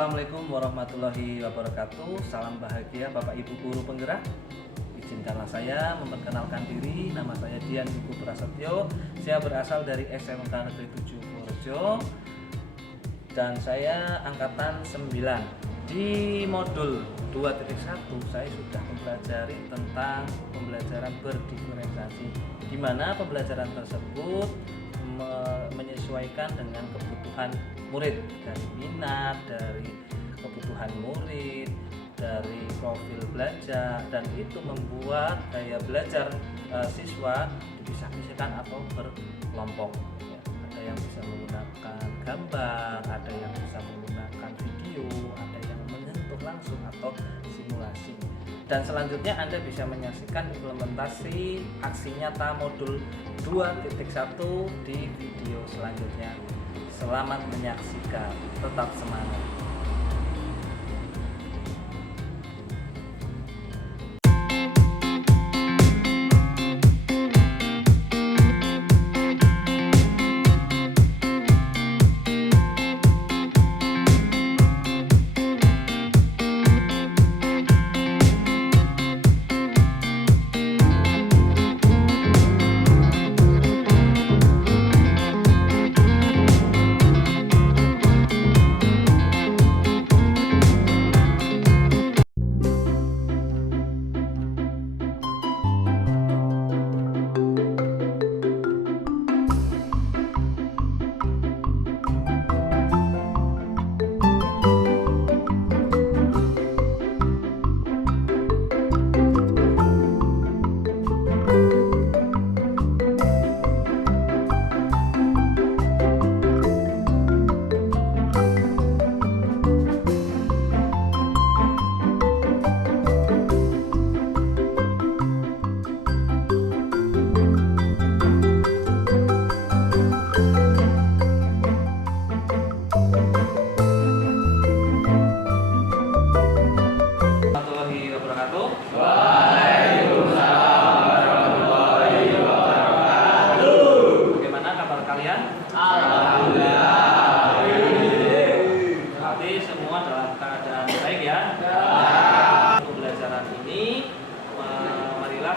Assalamualaikum warahmatullahi wabarakatuh. Salam bahagia Bapak Ibu guru penggerak. Izinkanlah saya memperkenalkan diri. Nama saya Dian Ibu Prasetyo. Saya berasal dari SMK Negeri 7 Purworejo dan saya angkatan 9. Di modul 2.1 saya sudah mempelajari tentang pembelajaran berdiferensiasi, di mana pembelajaran tersebut menyesuaikan dengan kebutuhan murid, dari minat, dari kebutuhan murid, dari profil belajar, dan itu membuat gaya belajar siswa dipisah-pisahkan atau berkelompok. Ada yang bisa menggunakan gambar, ada yang bisa menggunakan video, ada yang menyentuh langsung atau simulasi. Dan selanjutnya Anda bisa menyaksikan implementasi aksi nyata modul 2.1 di video selanjutnya. Selamat menyaksikan, tetap semangat.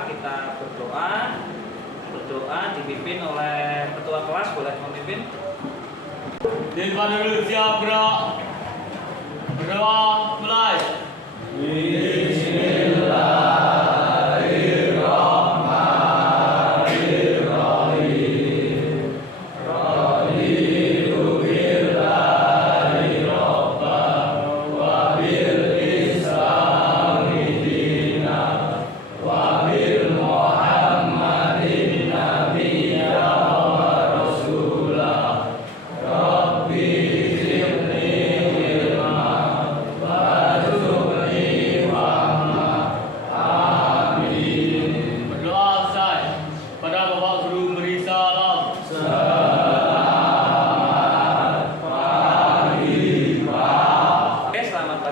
Kita berdoa dipimpin oleh ketua kelas. Boleh memimpin. Daripada dulu siap gerak. Berdoa mulai.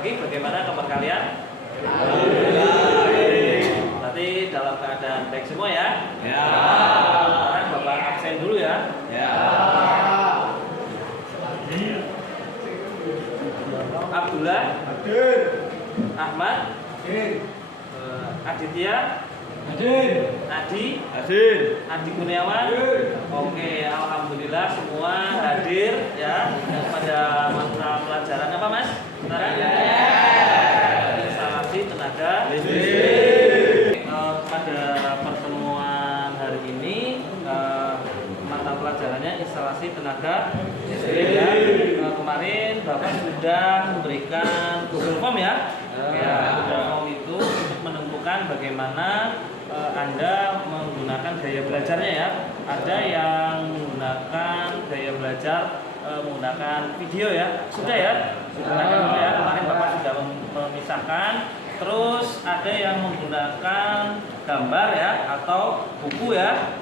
Bagaimana kabar kalian? Berarti dalam keadaan baik semua ya? Ya. Sekarang Bapak absen dulu ya? Ya. Abdullah, Ahmad, Aditya, Adi Kurniawan. Oke, alhamdulillah semua hadir ya pada mata pelajaran apa Mas? Instalasi tenaga listrik. Pada pertemuan hari ini mata pelajarannya instalasi tenaga listrik ya. Kemarin Bapak sudah memberikan Google Form ya. Google Form itu untuk menentukan bagaimana Anda menggunakan gaya belajarnya ya. Ada yang menggunakan gaya belajar menggunakan video ya. Sudah ya? Sudah ya. Kemarin Bapak sudah memisahkan. Terus ada yang menggunakan gambar ya atau buku ya.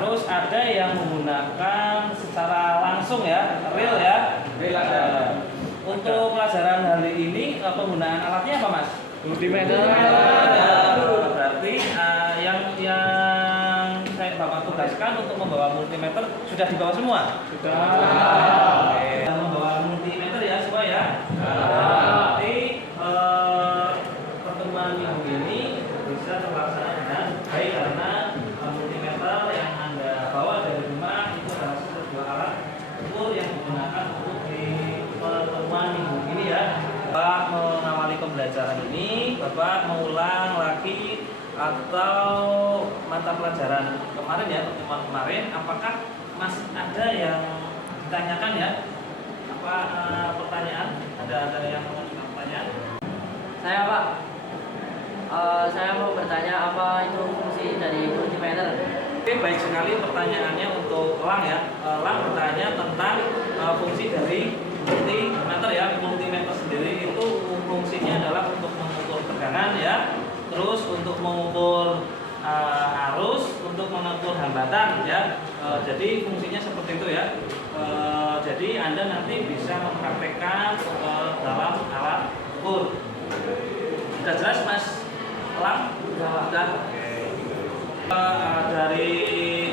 Terus ada yang menggunakan secara langsung ya, real ya. Untuk pelajaran hari ini penggunaan alatnya apa Mas? Multimeter. Berarti yang saya Bapak tugaskan untuk membawa multimeter sudah dibawa semua? Sudah. Oke. Membawa multimeter ya semua ya. atau mata pelajaran kemarin ya, pertemuan kemarin, apakah masih ada yang ditanyakan ya? Apa pertanyaan? Ada yang mengajukan pertanyaan? Saya Pak, saya mau bertanya apa itu fungsi dari multimeter. Oke, baik sekali pertanyaannya untuk Lang ya. Lang bertanya tentang fungsi dari multimeter ya. Multimeter sendiri itu fungsinya adalah untuk mengukur tegangan ya, terus untuk mengukur arus, untuk mengukur hambatan ya. Jadi fungsinya seperti itu ya. Jadi Anda nanti bisa mempraktekkan dalam alat ukur. Sudah jelas Mas Lang? Sudah. Dari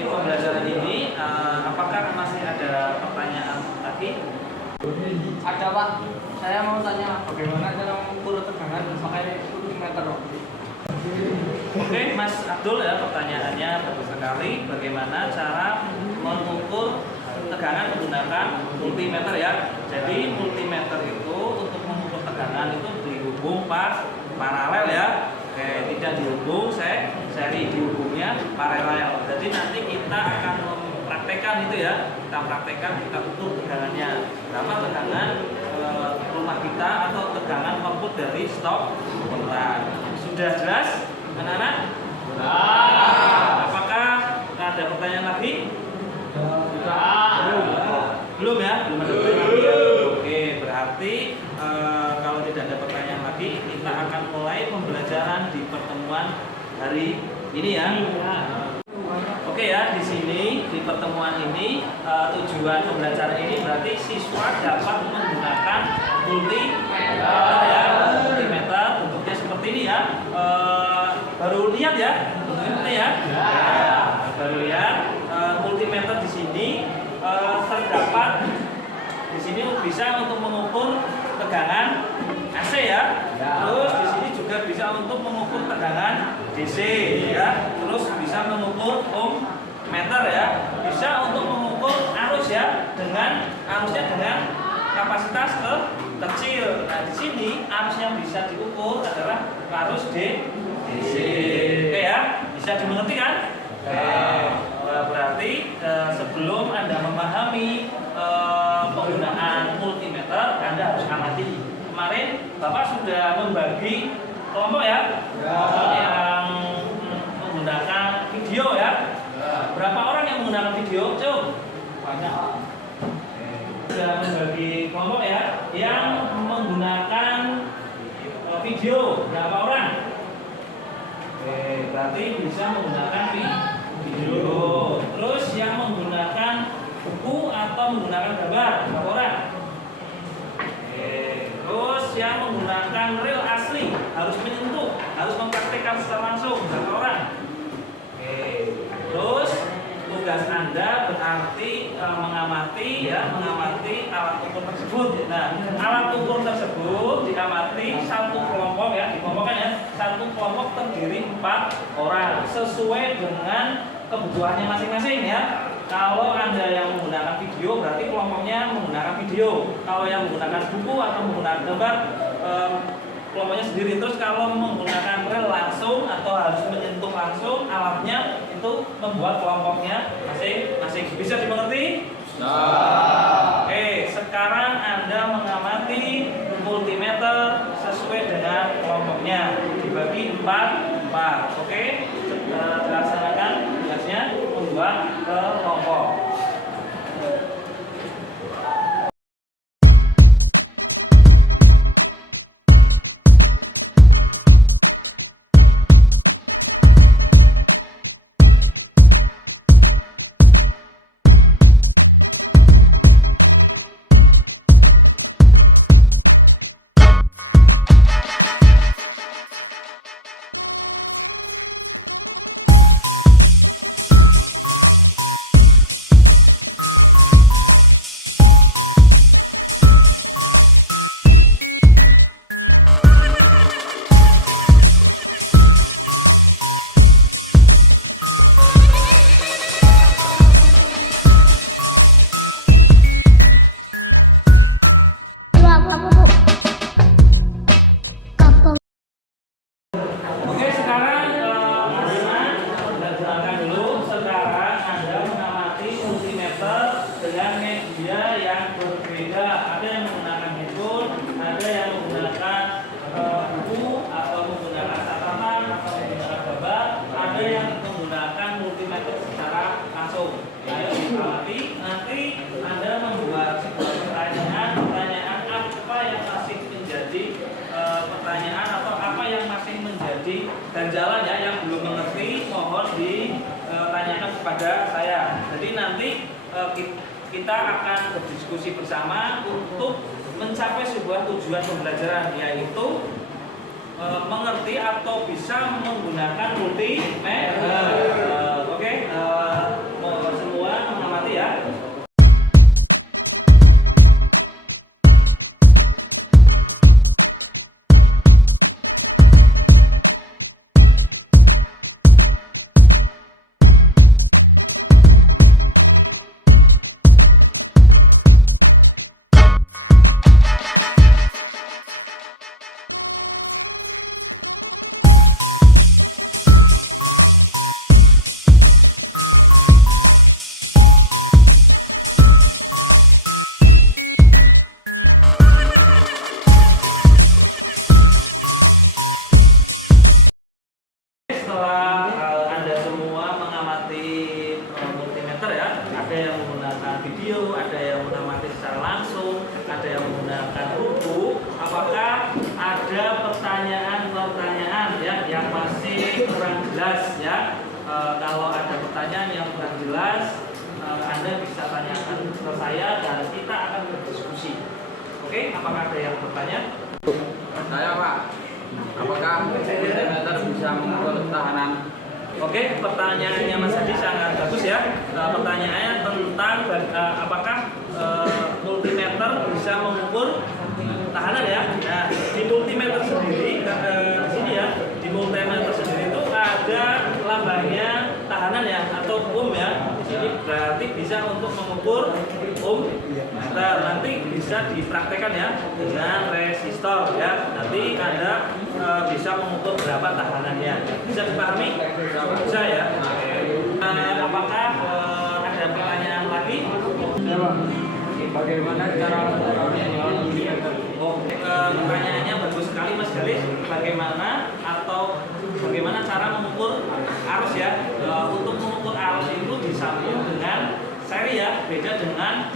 pembelajaran ini, apakah masih ada pertanyaan lagi? Ada Pak, saya mau tanya bagaimana cara mengukur tegangan pakai multimeter. Oke, Mas Abdul ya, pertanyaannya bagus sekali. Bagaimana cara mengukur tegangan menggunakan multimeter ya? Jadi multimeter itu untuk mengukur tegangan itu dihubung paralel ya. Oke, tidak dihubung seri, dihubungnya paralel. Jadi nanti kita akan mempraktekkan itu ya. Kita praktekkan, kita ukur tegangannya. Berapa tegangan rumah kita atau tegangan output dari stop kontak. Sudah jelas, anak-anak? Apakah ada pertanyaan lagi? Belum ya? Belum ada pertanyaan lagi ya? Oke, berarti kalau tidak ada pertanyaan lagi, kita akan mulai pembelajaran di pertemuan hari ini ya. Oke ya, di sini di pertemuan ini tujuan pembelajaran ini berarti siswa dapat menggunakan multimeter ya. Multimeter bentuknya seperti ini ya. Baru lihat ya, bentuknya ya. Baru lihat multimeter di sini terdapat di sini bisa untuk mengukur tegangan AC ya. Terus di sini juga bisa untuk mengukur tegangan DC ya. Terus bisa mengukur ohmmeter ya. Bisa untuk mengukur arus ya, dengan arusnya dengan kapasitas kecil. Nah, di sini arus yang bisa diukur adalah arus DC. Oke ya, bisa dimengerti kan? Berarti sebelum Anda memahami penggunaan multimeter, Anda harus amati. Kemarin Bapak sudah membagi kelompok ya, kelompok yang menggunakan video ya. Berapa orang yang menggunakan video? Coba. Banyak. Sudah membagi kelompok ya, yang menggunakan video. Berapa orang? Berarti bisa menggunakan video. Terus yang menggunakan buku atau menggunakan gambar, berapa orang? Terus yang menggunakan real asli, harus menyentuh, harus mempraktikkan secara langsung, berapa orang? Terus tugas Anda berarti mengamati ya, mengamati alat ukur tersebut. Nah, alat ukur tersebut diamati satu kelompok ya, dikelompokkan ya. Satu kelompok terdiri 4 orang sesuai dengan kebutuhannya masing-masing ya. Kalau Anda yang menggunakan video berarti kelompoknya menggunakan video. Kalau yang menggunakan buku atau menggunakan gambar kelompoknya sendiri. Terus kalau menggunakan rel langsung atau harus menyentuh langsung alatnya, itu membuat kelompoknya masing-masing. Bisa dimengerti? Oke, sekarang Anda mengamati multimeter sesuai dengan kelompoknya, dibagi 4. Oke, laksanakan tugasnya membuat kelompok. kita akan berdiskusi bersama untuk mencapai sebuah tujuan pembelajaran, yaitu mengerti atau bisa menggunakan multimeter. Oke, semua mengamati ya. Setelah Anda semua mengamati multimeter ya, ada yang menggunakan video, ada yang mengamati secara langsung, ada yang menggunakan buku. Apakah ada pertanyaan-pertanyaan ya yang masih kurang jelas ya? Kalau ada pertanyaan yang kurang jelas, Anda bisa tanyakan ke saya dan kita akan berdiskusi. Oke, apakah ada yang bertanya? Saya Pak, apakah multimeter bisa mengukur tahanan? Oke, pertanyaannya Mas Hadi sangat bagus ya. Pertanyaannya tentang apakah multimeter bisa mengukur tahanan ya. Nah, di multimeter sendiri, di sini ya, di multimeter sendiri itu ada lambangnya tahanan ya, atau ohm ya. Di sini berarti bisa untuk mengukur ohm. Nah, nanti bisa dipraktekkan ya dengan resistor ya. Nanti Anda bisa mengukur berapa tahanannya. Bisa dipahami? Bisa ya. Apakah ada pertanyaan lagi? Ya Pak, bagaimana cara mengukur multimeter? Pertanyaannya bagus sekali Mas Galis. Bagaimana cara mengukur arus ya? Untuk mengukur arus itu disambung dengan seri ya, beda dengan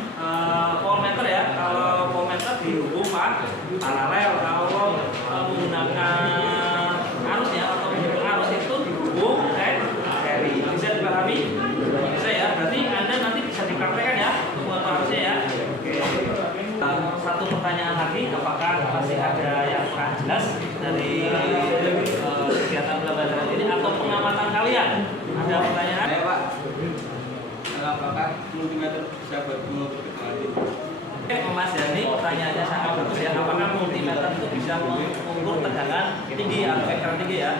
voltmeter ya. Kalau voltmeter dihubung paralel, kalau menggunakan arus ya atau menghitung arus itu dihubung seri. Bisa dipahami? Bisa ya. Berarti Anda nanti bisa dipraktekkan ya untuk mengukur arusnya ya. Oke. Satu pertanyaan lagi, apakah masih ada yang kurang jelas dari kegiatan pembelajaran ini atau pengamatan kalian? Ada pertanyaan? Saya Pak, apakah multimeter bisa mengukur keterangan? Mas Yani, pertanyaannya sangat bagus ya. Apakah multimeter itu bisa mengukur tegangan tinggi atau tekanan tinggi ya?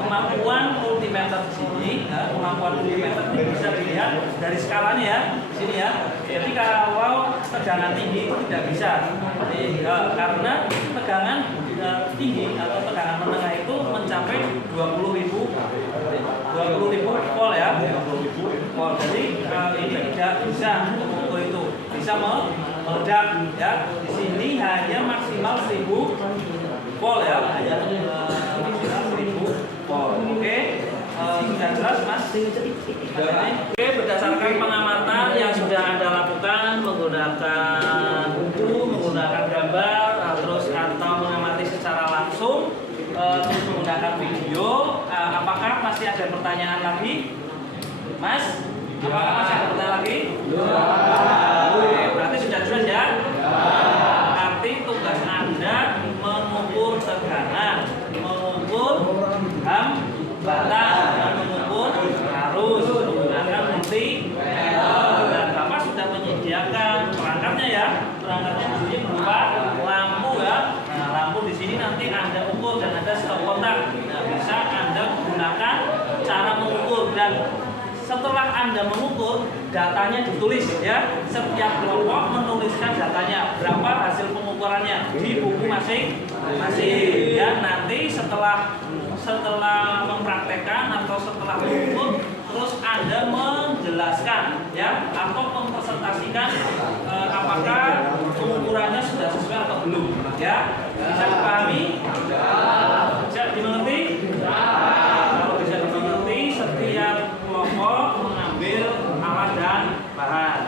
Kemampuan multimeter di sini, kemampuan multimeter ini bisa dilihat dari skalanya ya, di sini ya. Jadi kalau tegangan tinggi itu tidak bisa, karena tegangan tinggi atau tegangan menengah itu mencapai 20.000 volt ya, 20.000 volt. Jadi ini tidak bisa mengukur itu, bisa meledak ya. Di sini hanya maksimal 1000 volt ya, hanya maksimal 1000 volt. Oke, sudah jelas Mas? Oke, berdasarkan pengamatan yang sudah Anda lakukan menggunakan buku, menggunakan gambar, terus atau mengamati secara langsung, terus menggunakan video, apakah masih ada pertanyaan lagi? Mas? Apakah masih ada pertanyaan lagi? Oke, berarti sudah jelas ya? Nanti tugas Anda mengukur tegangan, mengukur hambatan, dan mengukur arus menggunakan multimeter. Dan Bapak sudah menyediakan perangkatnya ya. Perangkatnya di sini berupa lampu ya. Nah, lampu di sini nanti Anda ukur dan ada stop kontak. Nah, bisa Anda gunakan cara mengukur, dan setelah Anda mengukur, datanya ditulis ya. Setiap kelompok menuliskan datanya, berapa hasil pengukurannya di buku masing-masing ya. Nanti setelah mempraktekkan atau setelah mengukur, terus Anda menjelaskan ya, atau mempresentasikan apakah pengukurannya sudah sesuai atau belum ya. Bisa dipahami? Bisa dimengerti? Kalau bisa dimengerti, setiap kelompok mengambil alat dan bahan.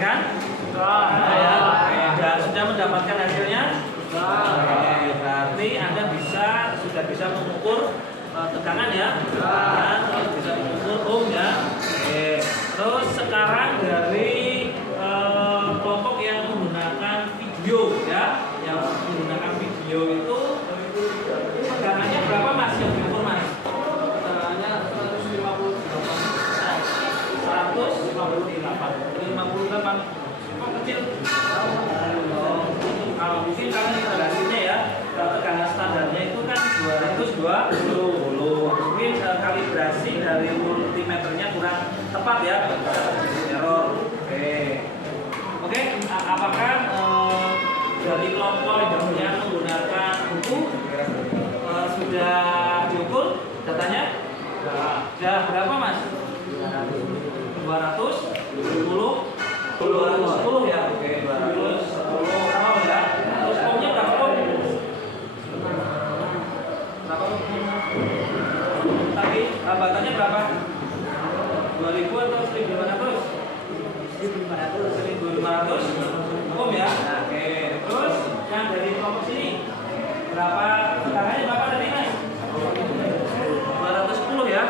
kan? Sudah ya. Dan sudah mendapatkan hasilnya? Berarti Anda sudah bisa mengukur tegangan ya? Dan bisa mengukur ohm ya. Terus sekarang dari kelompok yang menggunakan video ya, yang menggunakan video itu tegangannya berapa Mas yang diukur Mas? Tegangannya 158 kok kecil? Kalau mungkin karena integrasinya ya, tegangan standarnya itu kan 220. Mungkin kalibrasi dari multimeternya kurang tepat ya, error. Oke, apakah dari kelompok yang menggunakan buku sudah diukur datanya? Sudah berapa Mas? 210 ya, oke, 210 oh ya. Terus ohmnya berapa ohm? Berapa ohm? Tadi hambatannya berapa? 2000 atau 1500? 1500 ohm ya. Oke, terus yang dari kelompok sini berapa tegangannya berapa tadi Mas? 210 ya.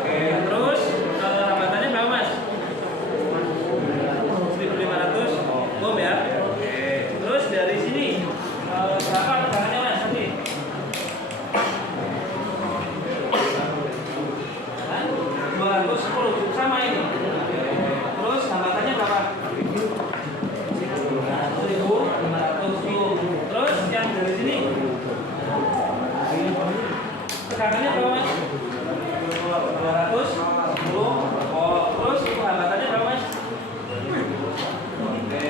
Oke, terus hambatannya berapa Mas? 1500 ohm ya. Oke. Terus dari sini berapa tegangannya Mas tadi? 210 sama ini. Terus hambatannya berapa? 1500. Terus yang dari sini tegangannya berapa Mas? 210. Oh, terus hambatannya berapa Mas? Oke,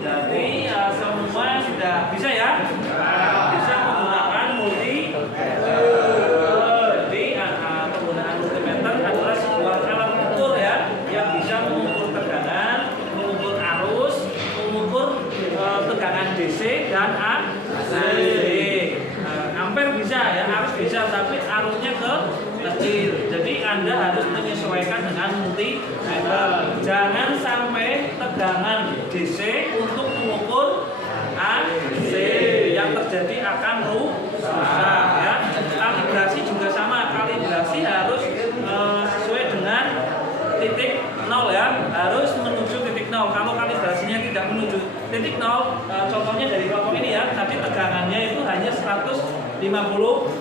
jadi semua sudah bisa ya? Bisa menggunakan multimeter. Jadi penggunaan multimeter adalah sebuah alat ukur ya, yang bisa mengukur tegangan, mengukur arus, mengukur tegangan DC dan AC. Ampere bisa ya, arus bisa, tapi arusnya kecil. Jadi Anda harus menyesuaikan dengan multimeter. Jangan sampai tegangan DC untuk mengukur AC, yang terjadi akan rusak ya. Kalibrasi juga sama, kalibrasi harus sesuai dengan titik nol ya, harus menuju titik nol. Kalau kalibrasinya tidak menuju titik nol, contohnya dari kelompok ini ya, tadi tegangannya itu hanya 150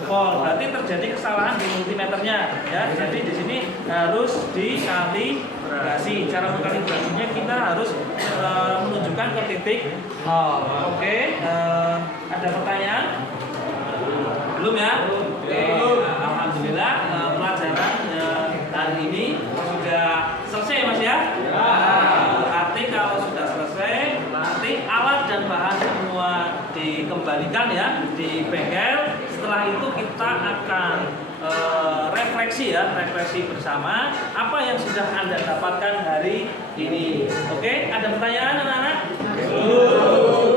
volt, berarti terjadi kesalahan di multimeternya ya. Jadi di sini harus dikalibrasi. Cara mengkalibrasinya kita harus menunjukkan ke titik nol. Oke, ada pertanyaan? Belum ya? Oke, alhamdulillah pelajaran hari ini sudah selesai Mas ya. Berarti kalau sudah selesai, nanti alat dan bahan semua dikembalikan ya di bengkel. Setelah itu kita akan refleksi ya, refleksi bersama apa yang sudah Anda dapatkan hari ini. Oke, ada pertanyaan anak-anak?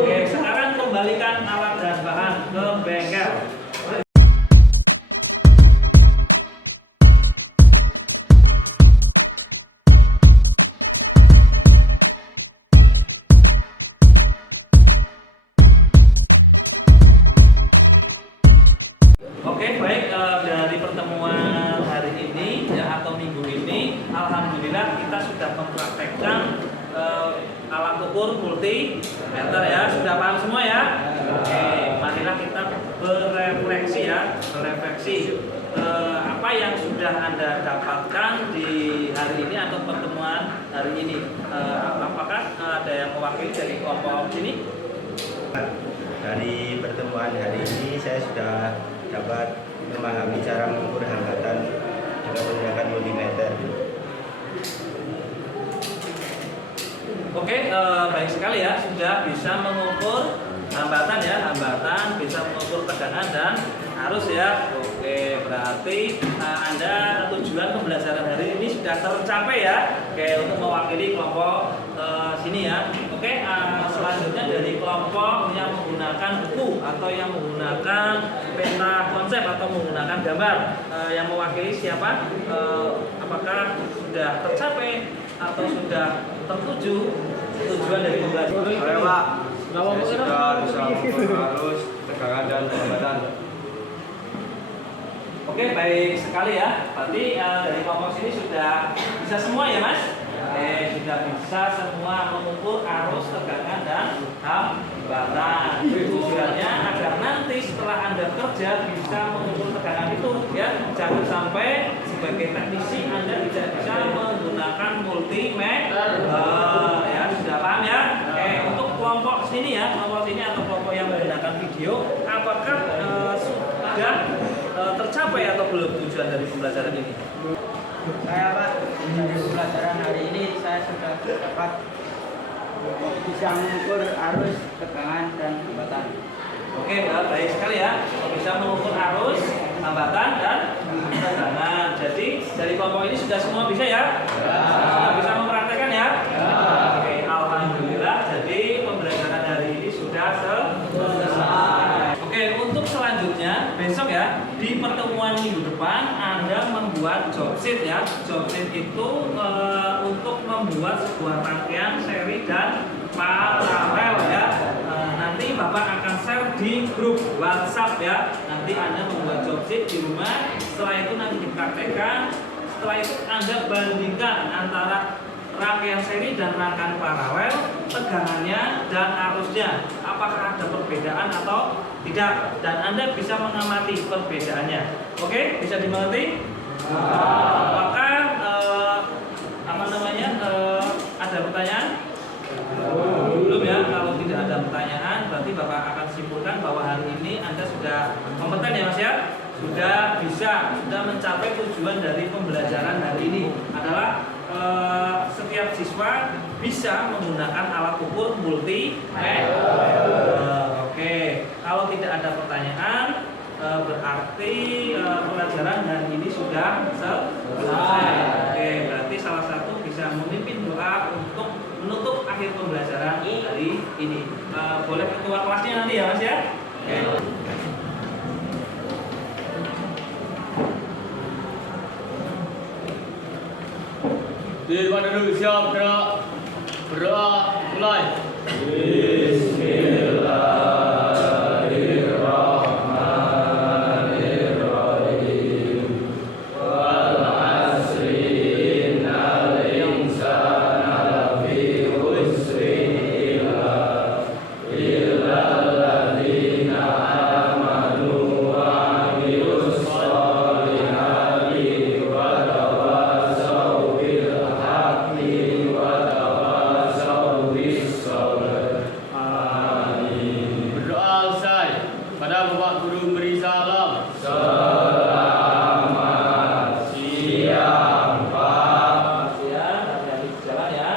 Oke, sekarang kembalikan alat dan bahan ke bengkel. Oke, baik, dari pertemuan hari ini ya, atau minggu ini, alhamdulillah kita sudah mempraktekkan alat ukur multimeter ya. Sudah paham semua ya? Oke, marilah kita berefleksi ya, berefleksi apa yang sudah Anda dapatkan di hari ini atau pertemuan hari ini. Apakah ada yang mewakili dari kelompok sini? Dari pertemuan hari ini saya sudah dapat memahami cara mengukur hambatan dengan menggunakan multimeter. Oke, baik sekali ya, sudah bisa mengukur hambatan ya, hambatan, bisa mengukur tegangan dan arus ya. Oke, berarti Anda tujuan pembelajaran hari ini sudah tercapai ya. Oke, untuk mewakili kelompok sini ya. Oke, selanjutnya dari kelompok yang menggunakan buku atau yang menggunakan peta konsep atau menggunakan gambar, yang mewakili siapa? Apakah sudah tercapai atau sudah tertuju? Pak. Saya sudah bisa mengukur arus, tegangan dan hambatan. Oke, baik sekali ya. Berarti dari kelompok sini sudah bisa semua ya, Mas? Oke, sudah bisa semua mengukur arus, tegangan, dan hambatan. Tujuannya agar nanti setelah Anda kerja bisa mengukur tegangan itu ya. Jangan sampai sebagai teknisi Anda tidak bisa menggunakan multimeter. Ya, sudah paham ya? Oke, untuk kelompok sini ya, kelompok sini atau kelompok yang menggunakan video, apakah sudah tercapai atau belum tujuan dari pembelajaran ini? Saya Pak, dari pembelajaran hari ini saya sudah dapat bisa mengukur arus, tegangan, dan hambatan. Oke, baik sekali ya. Bisa mengukur arus, hambatan, dan tegangan. Jadi dari kelompok ini sudah semua bisa ya? Sudah bisa mempraktekkan ya? Oke, alhamdulillah. Jadi pembelajaran hari ini sudah selesai. Oke, untuk selanjutnya besok ya di pertemuan minggu depan Anda membuat job sheet ya. Job sheet itu untuk membuat sebuah rangkaian seri dan paralel ya. Nanti Bapak akan share di grup WhatsApp ya. Nanti Anda membuat job sheet di rumah. Setelah itu nanti dipraktekkan. Setelah itu Anda bandingkan antara rangkaian seri dan rangkaian paralel, tegangannya dan arusnya. Apakah ada perbedaan atau tidak? Dan Anda bisa mengamati perbedaannya. Oke, bisa dimengerti? Apakah ada pertanyaan? Belum ya. Kalau tidak ada pertanyaan, berarti Bapak akan simpulkan bahwa hari ini Anda sudah kompeten ya Mas ya. Sudah mencapai tujuan dari pembelajaran hari ini adalah setiap siswa bisa menggunakan alat ukur multimeter. Oke, kalau tidak ada pertanyaan berarti pelajaran hari ini sudah selesai. Oke, berarti salah satu bisa memimpin doa untuk menutup akhir pembelajaran hari ini. Boleh ketua kelasnya nanti ya Mas ya. Oke. Di depan dulu, siap, gerak. Berdoa, mulai. Berdoa selesai. Pada Bapak Guru beri salam. Selamat siang, hati-hati di jalan ya.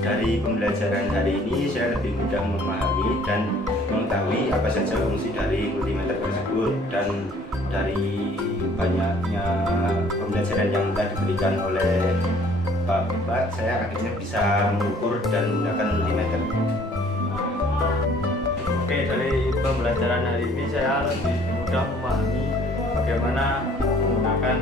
Dari pembelajaran hari ini saya lebih mudah memahami dan mengetahui apa saja fungsi dari multimeter tersebut, dan dari banyaknya pembelajaran yang telah diberikan oleh Bapak, saya akhirnya bisa mengukur dan menggunakan multimeter. Oke, dari pembelajaran hari ini saya lebih mudah memahami bagaimana menggunakan